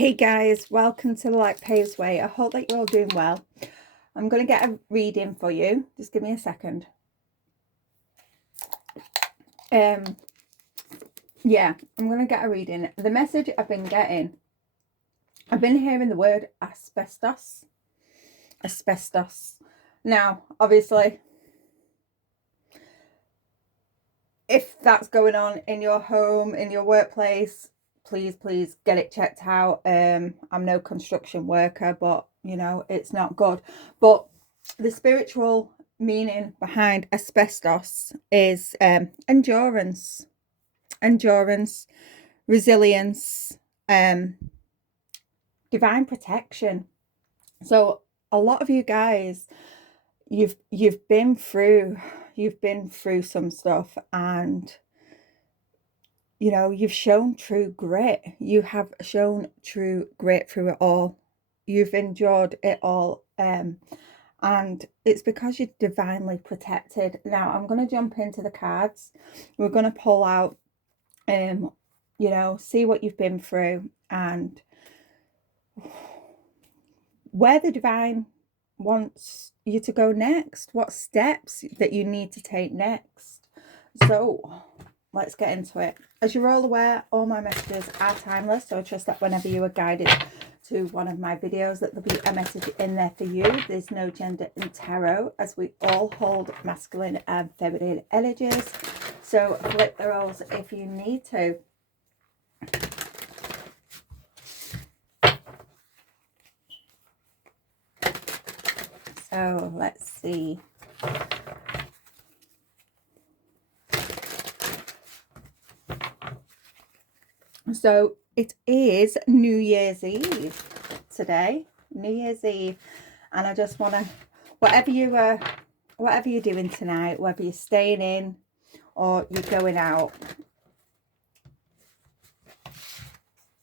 Hey guys, welcome to the Light Paves Way. I hope that you're all doing well. I'm going to get a reading for you. Just give me a second. Yeah, I'm going to get a reading. The message I've been getting, I've been hearing the word asbestos. Asbestos. Now, obviously, if that's going on in your home, in your workplace, please get it checked out. I'm no construction worker, but you know, it's not good. But the spiritual meaning behind asbestos is endurance, resilience, divine protection. So a lot of you guys, you've been through some stuff, and you know, you've shown true grit. You have shown true grit through it all. You've endured it all. And it's because you're divinely protected. Now, I'm going to jump into the cards. We're going to pull out, you know, see what you've been through and where the divine wants you to go next. What steps that you need to take next. So let's get into it. As you're all aware, all my messages are timeless, so I trust that whenever you are guided to one of my videos that there'll be a message in there for you. There's no gender in tarot, as we all hold masculine and feminine energies. So flip the roles if you need to. So let's see. So it is New Year's Eve today, New Year's Eve, and I just want to, whatever you're doing tonight, whether you're staying in or you're going out,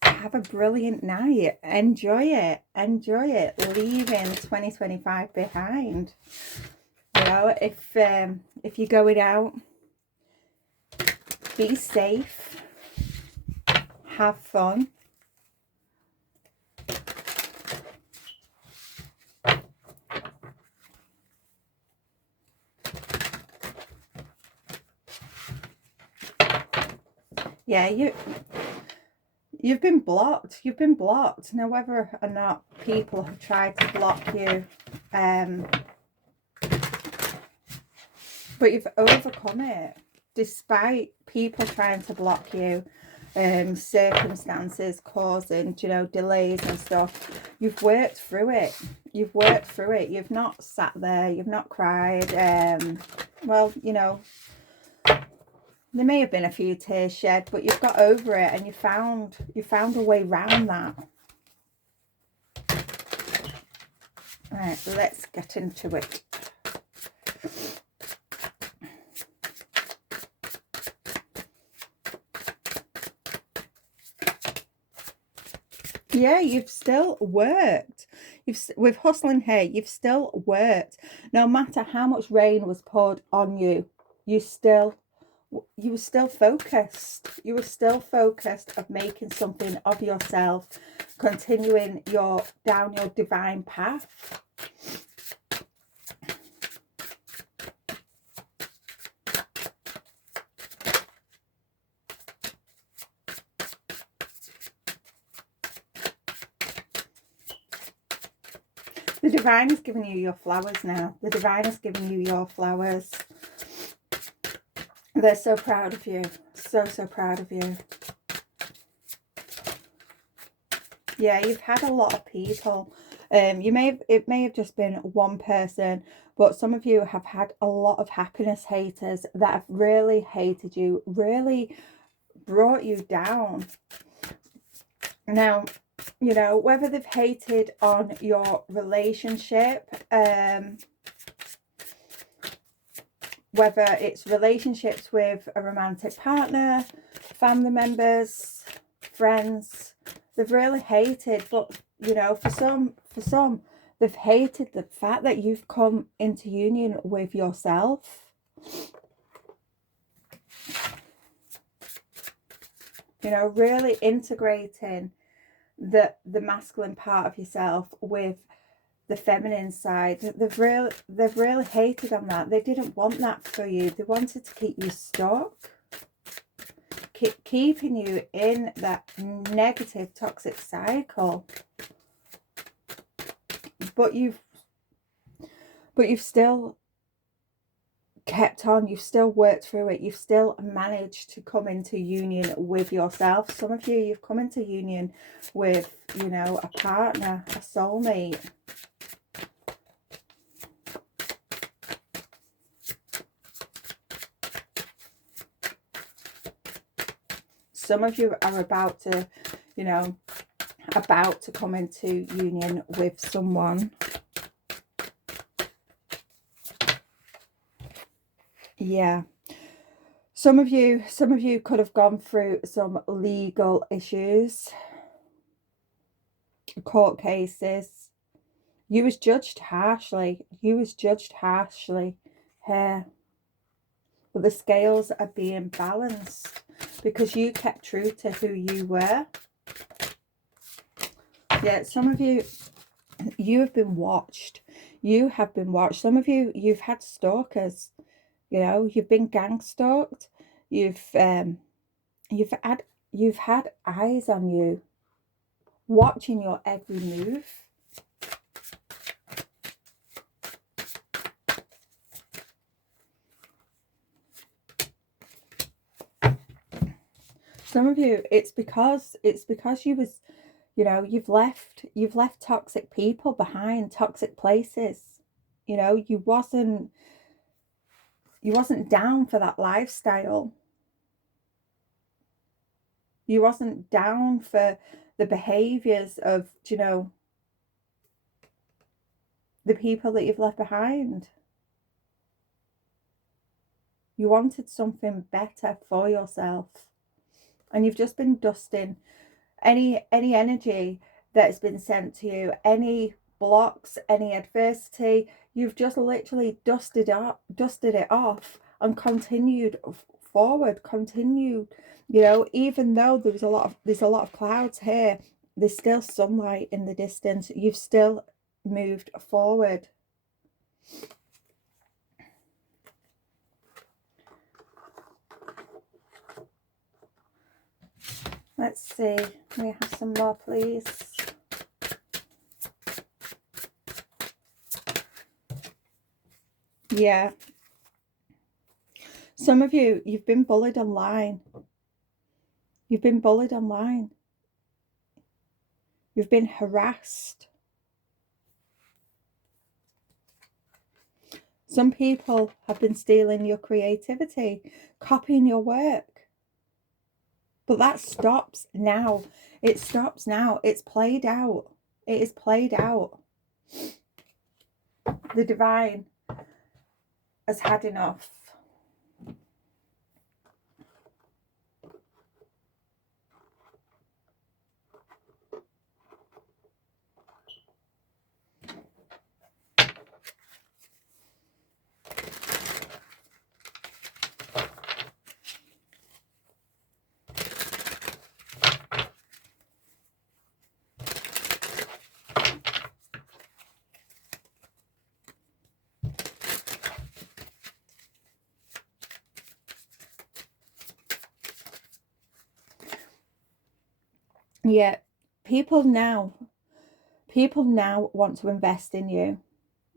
have a brilliant night. Enjoy it. Leaving 2025 behind. You know, if you're going out, be safe. Have fun. Yeah, you've been blocked. Now, whether or not people have tried to block you, but you've overcome it. Despite people trying to block you, circumstances causing, you know, delays and stuff, you've worked through it. You've not sat there, you've not cried. Well, you know, there may have been a few tears shed, but you've got over it, and you found a way around that. All right, let's get into it. Yeah, you've still worked. With hustling here, you've still worked. No matter how much rain was poured on you, you were still focused. You were still focused of making something of yourself, continuing down your divine path. The divine is giving you your flowers now. The divine is giving you your flowers. They're so proud of you. So proud of you. Yeah, you've had a lot of people. It may have just been one person, but some of you have had a lot of happiness haters that have really hated you, really brought you down. Now, you know, whether they've hated on your relationship, whether it's relationships with a romantic partner, family members, friends, they've really hated. But you know, for some they've hated the fact that you've come into union with yourself. You know, really integrating the masculine part of yourself with the feminine side. They've really hated on that. They didn't want that for you. They wanted to keep you stuck, keeping you in that negative, toxic cycle. But you've still kept on. You've still worked through it. You've still managed to come into union with yourself. Some of you, you've come into union with, you know, a partner, a soulmate. Some of you are about to, you know, about to come into union with someone. Yeah. Some of you could have gone through some legal issues, court cases. You was judged harshly. You was judged harshly here. But the scales are being balanced because you kept true to who you were. Yeah, some of you, you have been watched. You have been watched. Some of you, you've had stalkers. You know, you've been gang stalked. You've had eyes on you, watching your every move. Some of you, it's because you was, you know, you've left toxic people behind, toxic places. You know, you wasn't down for that lifestyle. You wasn't down for the behaviors of, you know, the people that you've left behind. You wanted something better for yourself. And you've just been dusting any energy that's been sent to you, any blocks, any adversity. You've just literally dusted it off and continued forward, continued, you know, even though there's a lot of clouds here, there's still sunlight in the distance. You've still moved forward. Let's see, can we have some more, please? Yeah. Some of you, you've been bullied online. You've been bullied online. You've been harassed. Some people have been stealing your creativity, copying your work. But that stops now. It stops now. It's played out. It is played out. The divine has had enough. Yeah, people now want to invest in you.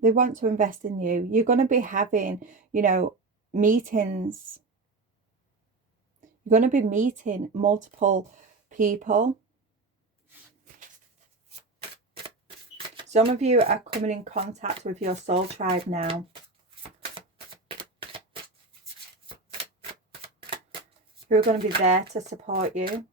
They want to invest in you. You're going to be having, you know, meetings. You're going to be meeting multiple people. Some of you are coming in contact with your soul tribe now. Who are going to be there to support you.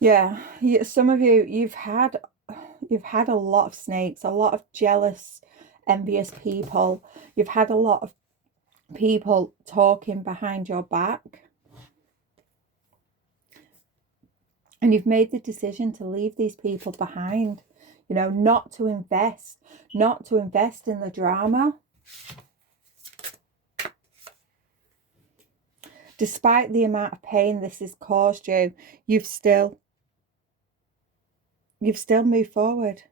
Yeah, some of you, you've had a lot of snakes, a lot of jealous, envious people. You've had a lot of people talking behind your back. And you've made the decision to leave these people behind. You know, not to invest in the drama. Despite the amount of pain this has caused you, you've still moved forward.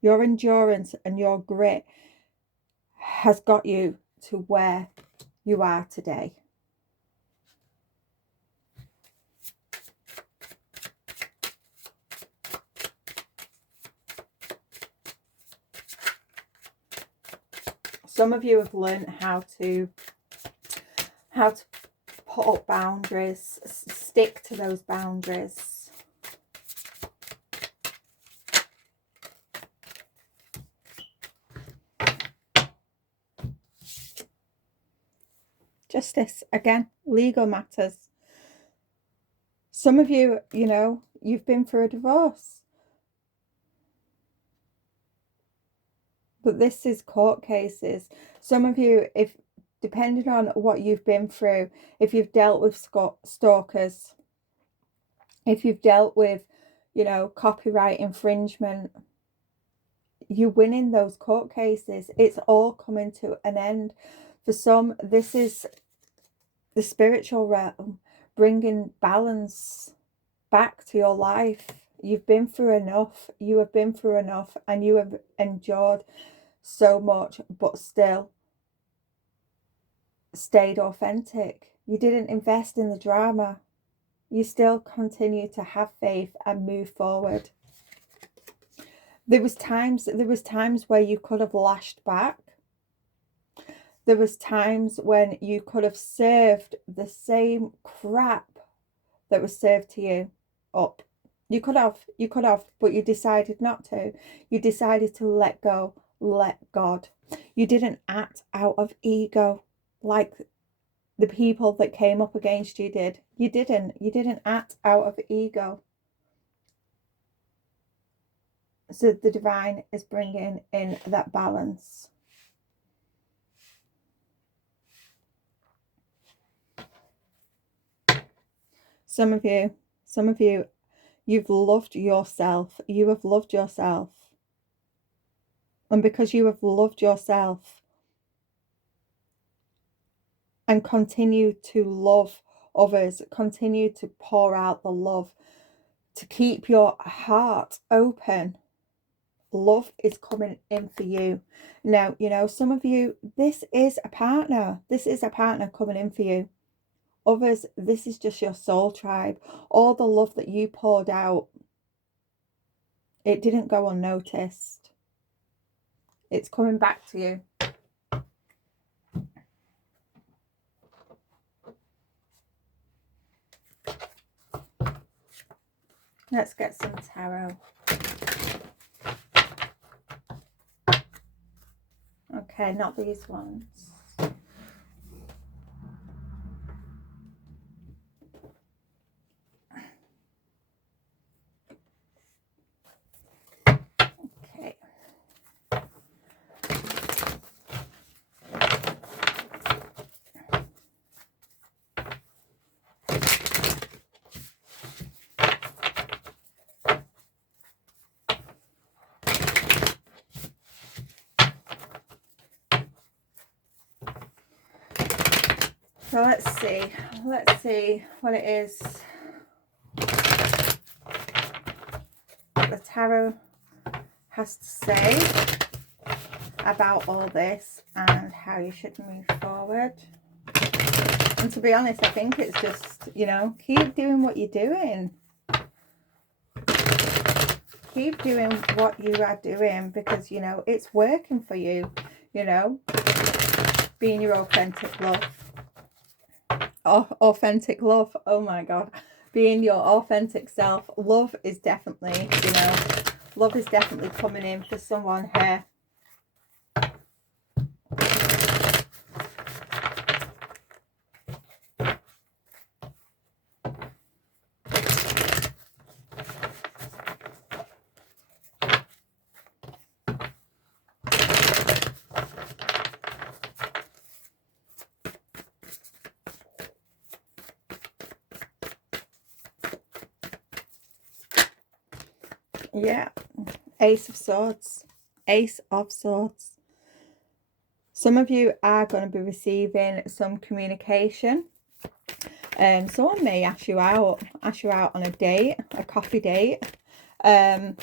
Your endurance and your grit has got you to where you are today. Some of you have learned how to put up boundaries, stick to those boundaries. Justice, again, legal matters. Some of you, you know, you've been through a divorce. But this is court cases. Some of you, if depending on what you've been through, if you've dealt with stalkers, if you've dealt with, you know, copyright infringement, you win in those court cases. It's all coming to an end. For some, this is the spiritual realm bringing balance back to your life. You've been through enough. You have been through enough, and you have endured so much, but still stayed authentic. You didn't invest in the drama. You still continue to have faith and move forward. There was times where you could have lashed back. There was times when you could have served the same crap that was served to you up. You could have, but you decided not to. You decided to let go, let God. You didn't act out of ego like the people that came up against you did. You didn't act out of ego. So the divine is bringing in that balance. Some of you, you've loved yourself. You have loved yourself. And because you have loved yourself and continue to love others, continue to pour out the love, to keep your heart open, love is coming in for you. Now, you know, some of you, this is a partner. This is a partner coming in for you. Others, this is just your soul tribe. All the love that you poured out, it didn't go unnoticed. It's coming back to you. Let's get some tarot. Okay, not these ones. Okay. So let's see what it is the tarot has to say about all this and how you should move forward. And to be honest, I think it's just, you know, keep doing what you're doing. Keep doing what you are doing because, you know, it's working for you, you know, being your authentic love. Authentic love, oh my god, being your authentic self. Love is definitely, you know, love is definitely coming in for someone here. Yeah. Ace of Swords. Ace of Swords. Some of you are going to be receiving some communication. Someone may ask you out on a date, a coffee date. But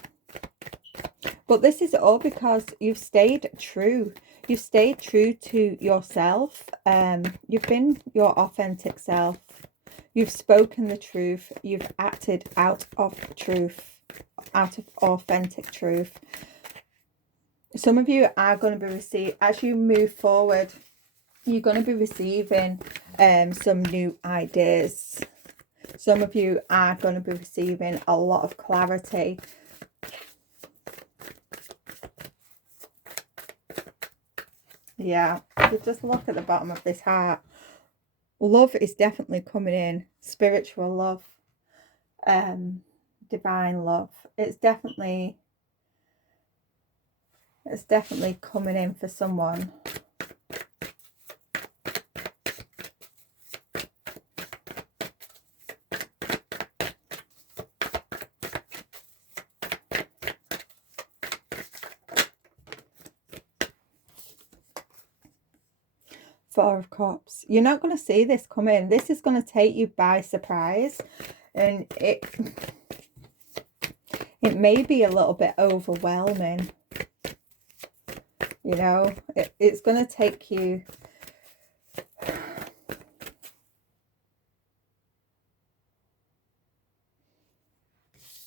this is all because you've stayed true. You've stayed true to yourself. You've been your authentic self. You've spoken the truth. You've acted out of truth, out of authentic truth. Some of you are going to be receiving, as you move forward, you're going to be receiving some new ideas. Some of you are going to be receiving a lot of clarity. Yeah, just look at the bottom of this heart. Love is definitely coming in. Spiritual love, divine love. It's definitely coming in for someone. Four of Cups. You're not going to see this come in. This is going to take you by surprise, and it may be a little bit overwhelming. You know, it's going to take you.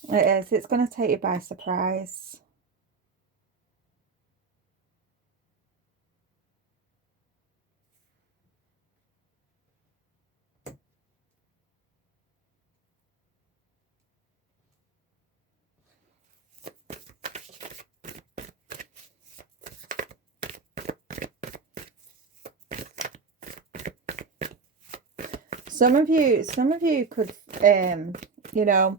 It is. It's going to take you by surprise. Some of you could, you know,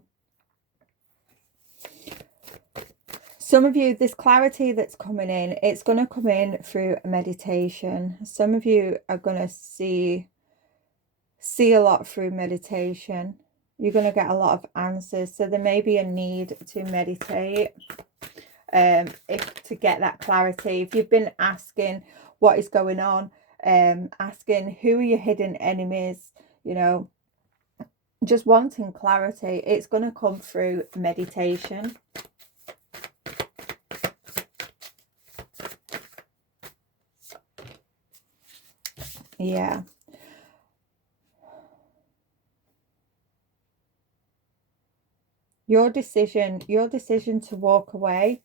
some of you, this clarity that's coming in, it's going to come in through meditation. Some of you are going to see a lot through meditation. You're going to get a lot of answers. So there may be a need to meditate to get that clarity. If you've been asking what is going on, asking who are your hidden enemies, you know, just wanting clarity, it's going to come through meditation. Yeah. Your decision to walk away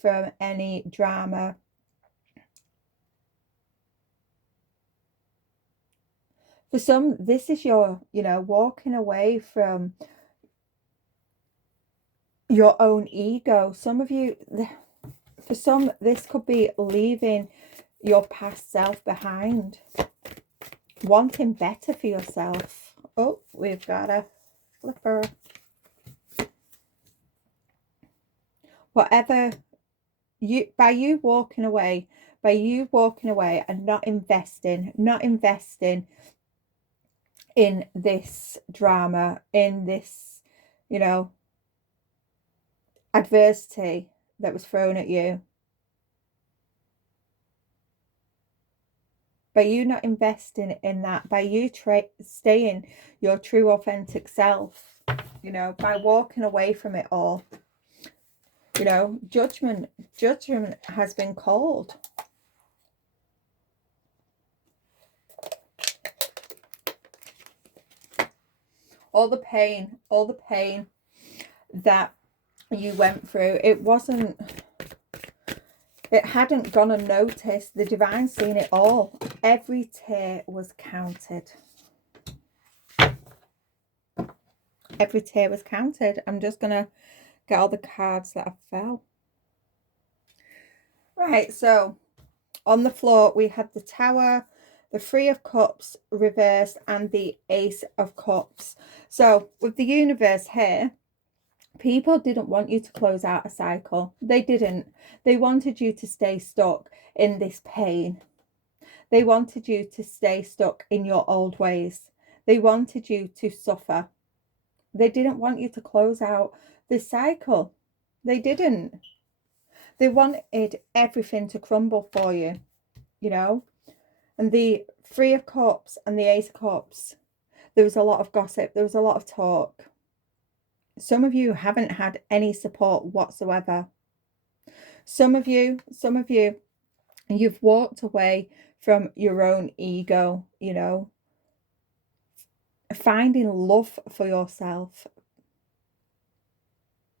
from any drama. For some, this is your, you know, walking away from your own ego. Some of you, for some, this could be leaving your past self behind, wanting better for yourself. Oh, we've got a flipper. Whatever you, by you walking away and not investing in this drama, in this, you know, adversity that was thrown at you, by you not investing in that, by you staying your true authentic self, you know, by walking away from it all, you know, judgment has been called. All the pain that you went through, it hadn't gone unnoticed. The divine seen it all. Every tear was counted. Every tear was counted. I'm just gonna get all the cards that have fell. Right, so on the floor we had the Tower, the Three of Cups reversed, and the Ace of Cups. So with the universe here, people didn't want you to close out a cycle. They didn't. They wanted you to stay stuck in this pain. They wanted you to stay stuck in your old ways. They wanted you to suffer. They didn't want you to close out this cycle. They didn't. They wanted everything to crumble for you, you know. And the Three of Cups and the Ace of Cups, there was a lot of gossip. There was a lot of talk. Some of you haven't had any support whatsoever. Some of you, you've walked away from your own ego, you know, finding love for yourself.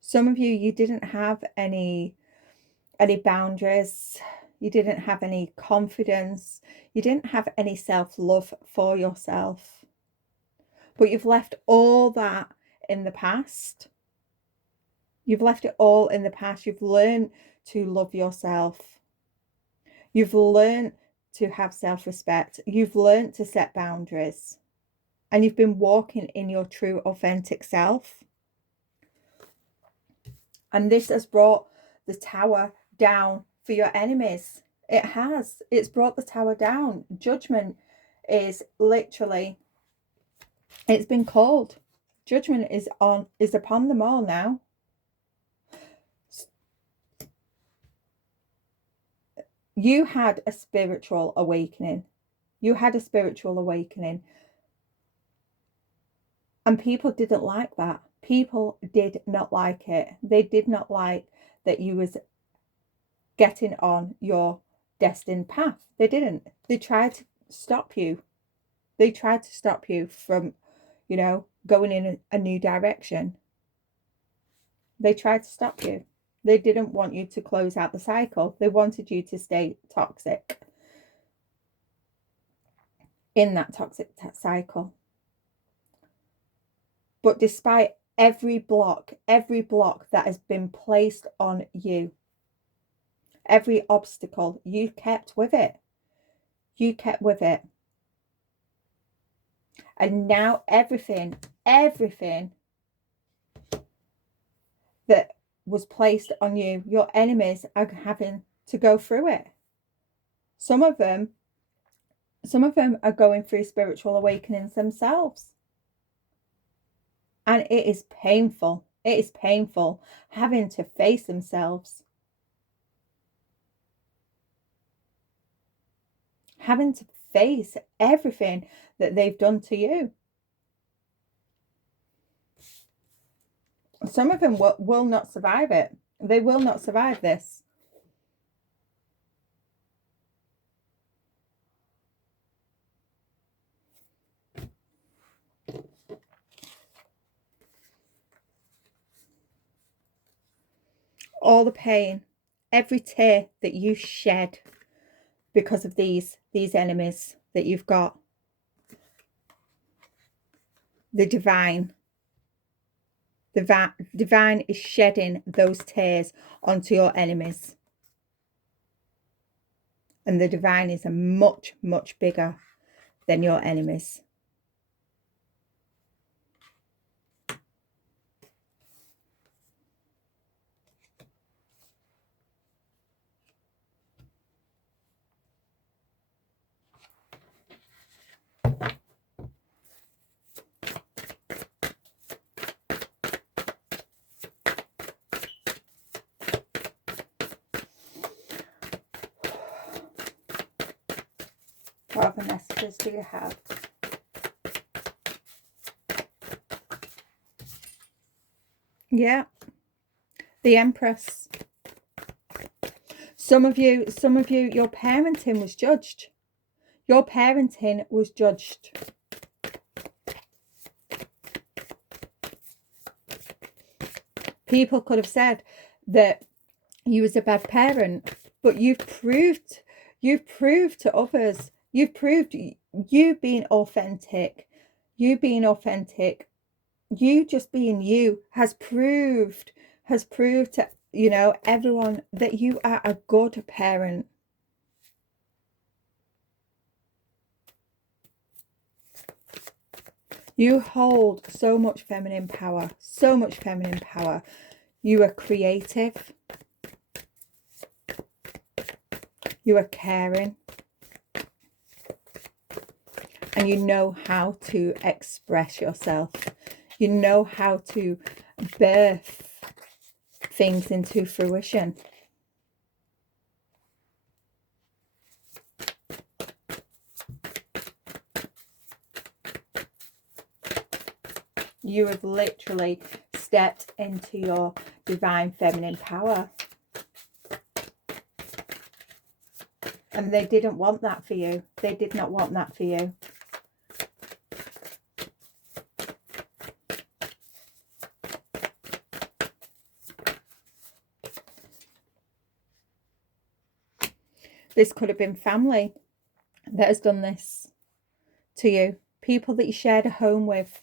Some of you, you didn't have any boundaries. You didn't have any confidence. You didn't have any self-love for yourself. But you've left all that in the past. You've left it all in the past. You've learned to love yourself. You've learned to have self-respect. You've learned to set boundaries. And you've been walking in your true, authentic self. And this has brought the tower down for your enemies. It has. It's brought the tower down. Judgment is literally, it's been called. Judgment is upon them all now. You had a spiritual awakening. You had a spiritual awakening. And people didn't like that. People did not like it. They did not like that you was getting on your destined path. They didn't. They tried to stop you. They tried to stop you from, you know, going in a new direction. They tried to stop you. They didn't want you to close out the cycle. They wanted you to stay toxic in that toxic cycle. But despite every block that has been placed on you, every obstacle, you kept with it. You kept with it. And now everything that was placed on you, your enemies are having to go through it. Some of them are going through spiritual awakenings themselves. And it is painful. It is painful having to face themselves. Having to face everything that they've done to you. Some of them will not survive it. They will not survive this. All the pain, every tear that you shed because of these enemies that you've got. The divine is shedding those tears onto your enemies. And the divine is much, much bigger than your enemies. What other messages do you have? Yeah. The Empress. Some of you, your parenting was judged. Your parenting was judged. People could have said that you was a bad parent, but you've proved to others, you've proved you being authentic, you just being you has proved to, you know, everyone that you are a good parent. You hold so much feminine power, so much feminine power. You are creative. You are caring. And you know how to express yourself. You know how to birth things into fruition. You have literally stepped into your divine feminine power. And they didn't want that for you. They did not want that for you. This could have been family that has done this to you. People that you shared a home with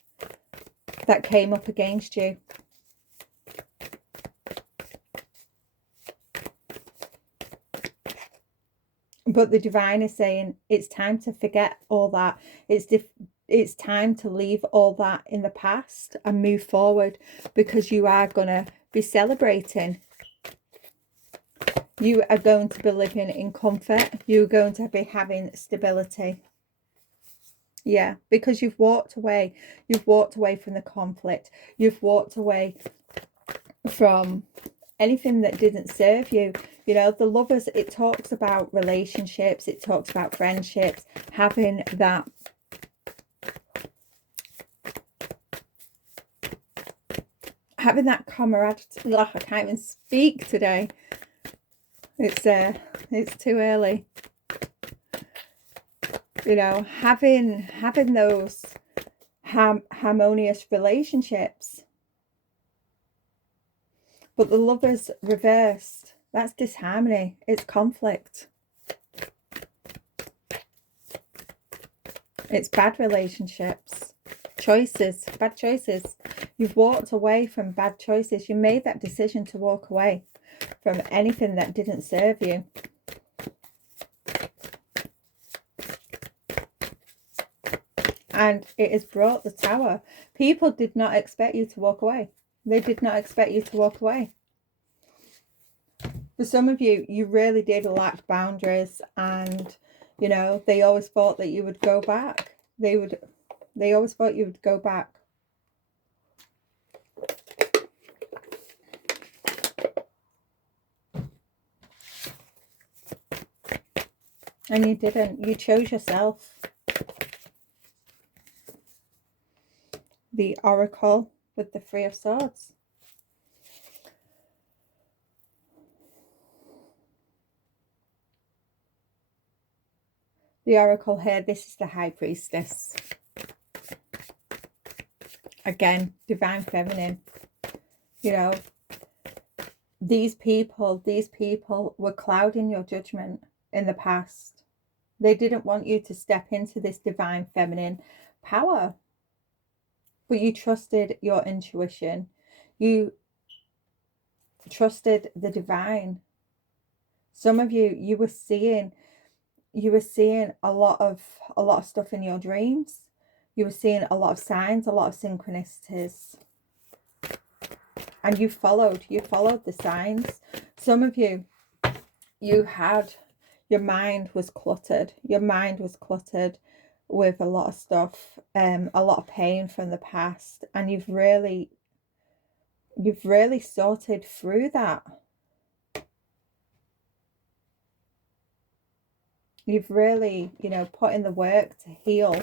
that came up against you. But the divine is saying it's time to forget all that. It's time to leave all that in the past and move forward, because you are going to be celebrating. You are going to be living in comfort. You're going to be having stability. Yeah, because you've walked away. You've walked away from the conflict. You've walked away from anything that didn't serve you. You know, the Lovers, it talks about relationships. It talks about friendships. Having that camaraderie. I can't even speak today. It's too early. You know, having those harmonious relationships. But the Lovers reversed. That's disharmony. It's conflict. It's bad relationships. Choices. Bad choices. You've walked away from bad choices. You made that decision to walk away from anything that didn't serve you. And it has brought the Tower. People did not expect you to walk away. They did not expect you to walk away. For some of you, you really did lack boundaries, and, you know, they always thought that you would go back. They always thought you would go back. And you didn't. You chose yourself. The Oracle with the Three of Swords. The Oracle here, this is the High Priestess. Again, divine feminine. You know, these people were clouding your judgment in the past. They didn't want you to step into this divine feminine power. But you trusted your intuition. You trusted the divine. Some of you, you were seeing a lot of stuff in your dreams. You were seeing a lot of signs, a lot of synchronicities. And you followed the signs. Some of you, your mind was cluttered. Your mind was cluttered with a lot of stuff, a lot of pain from the past. And you've really sorted through that. You've really, you know, put in the work to heal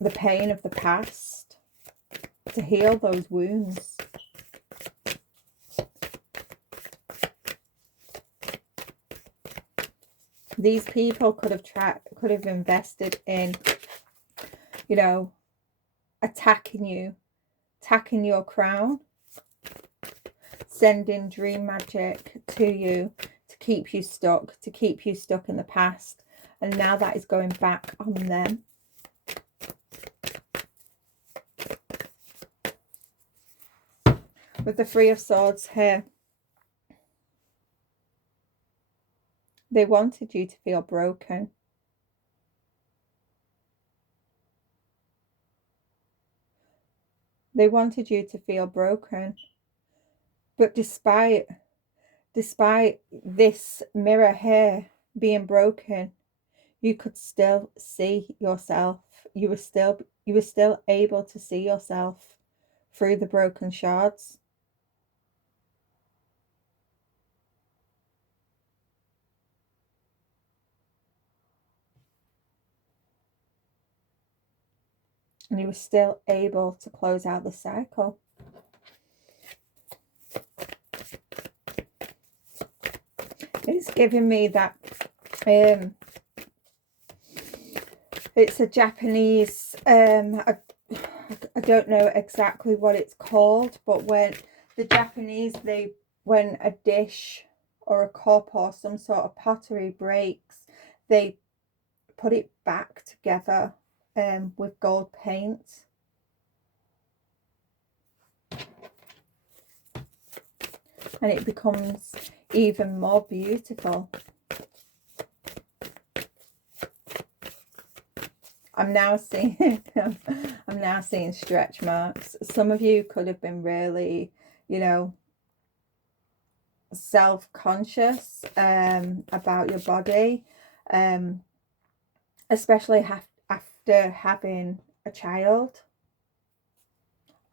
the pain of the past, to heal those wounds. These people could have invested in, you know, attacking you, attacking your crown, sending dream magic to you to keep you stuck in the past. And now that is going back on them. With the Three of Swords here, they wanted you to feel broken. They wanted you to feel broken. But despite this mirror here being broken, you could still see yourself. You were still You were still able to see yourself through the broken shards. And you were still able to close out the cycle. It's giving me that it's a Japanese I don't know exactly what it's called, but when the Japanese, when a dish or a cup or some sort of pottery breaks, they put it back together with gold paint. And it becomes even more beautiful. I'm now seeing stretch marks. Some of you could have been really, you know, self-conscious about your body, especially after having a child.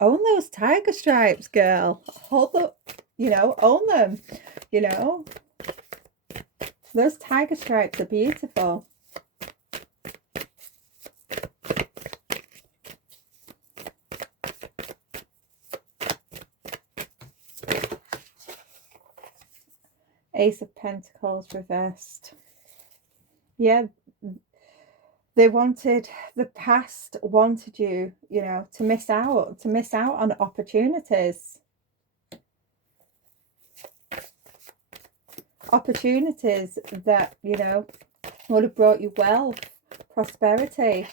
Own those tiger stripes, girl. Hold up, own them. Those tiger stripes are beautiful. Ace of Pentacles reversed. Yeah, the past wanted you, to miss out on opportunities. Opportunities that, would have brought you wealth, prosperity.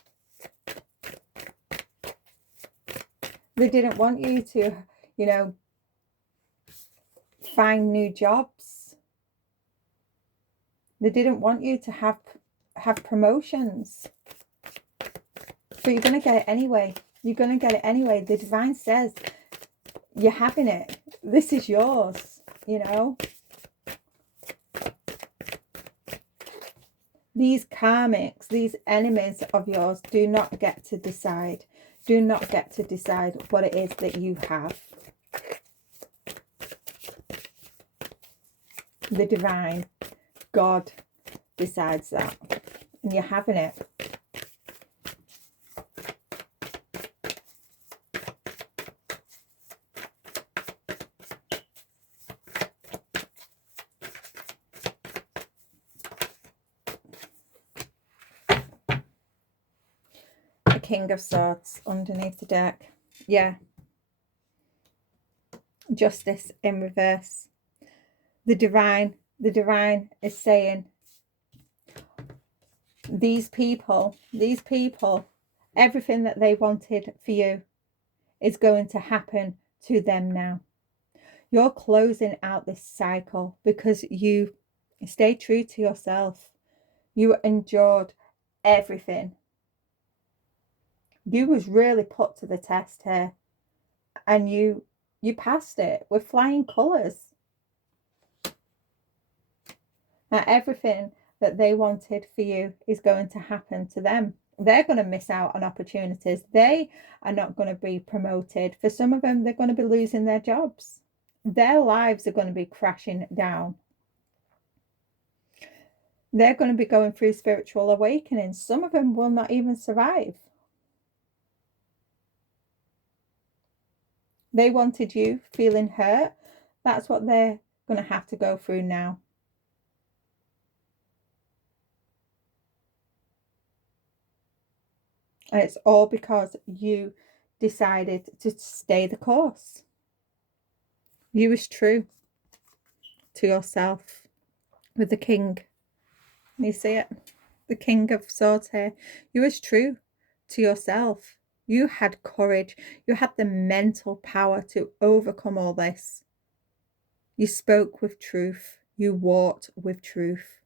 They didn't want you to, find new jobs. They didn't want you to have promotions. But you're going to get it anyway. You're going to get it anyway. The divine says you're having it. This is yours, These karmics, these enemies of yours do not get to decide. Do not get to decide what it is that you have. The divine, God, decides that. And you're having it. The King of Swords underneath the deck. Yeah. Justice in reverse. The divine is saying, these people, everything that they wanted for you is going to happen to them now. You're closing out this cycle because you stayed true to yourself. You endured everything. You was really put to the test here, and you passed it with flying colours. Now everything that they wanted for you is going to happen to them. They're going to miss out on opportunities. They are not going to be promoted. For some of them, they're going to be losing their jobs. Their lives are going to be crashing down. They're going to be going through spiritual awakenings. Some of them will not even survive. They wanted you feeling hurt. That's what they're going to have to go through now. And it's all because you decided to stay the course. You was true to yourself with the King. You see it? The King of Swords here. You was true to yourself. You had courage. You had the mental power to overcome all this. You spoke with truth. You walked with truth.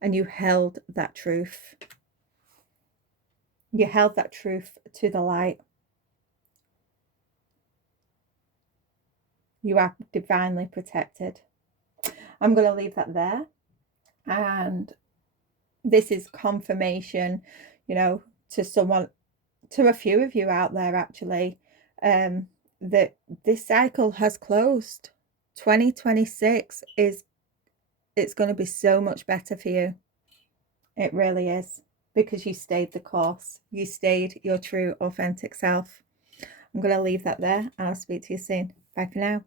And you held that truth. You held that truth to the light. You are divinely protected. I'm going to leave that there. And this is confirmation, to someone, to a few of you out there actually, that this cycle has closed. 2026 is, it's going to be so much better for you. It really is, because you stayed the course. You stayed your true authentic self. I'm going to leave that there. I'll speak to you soon. Bye for now.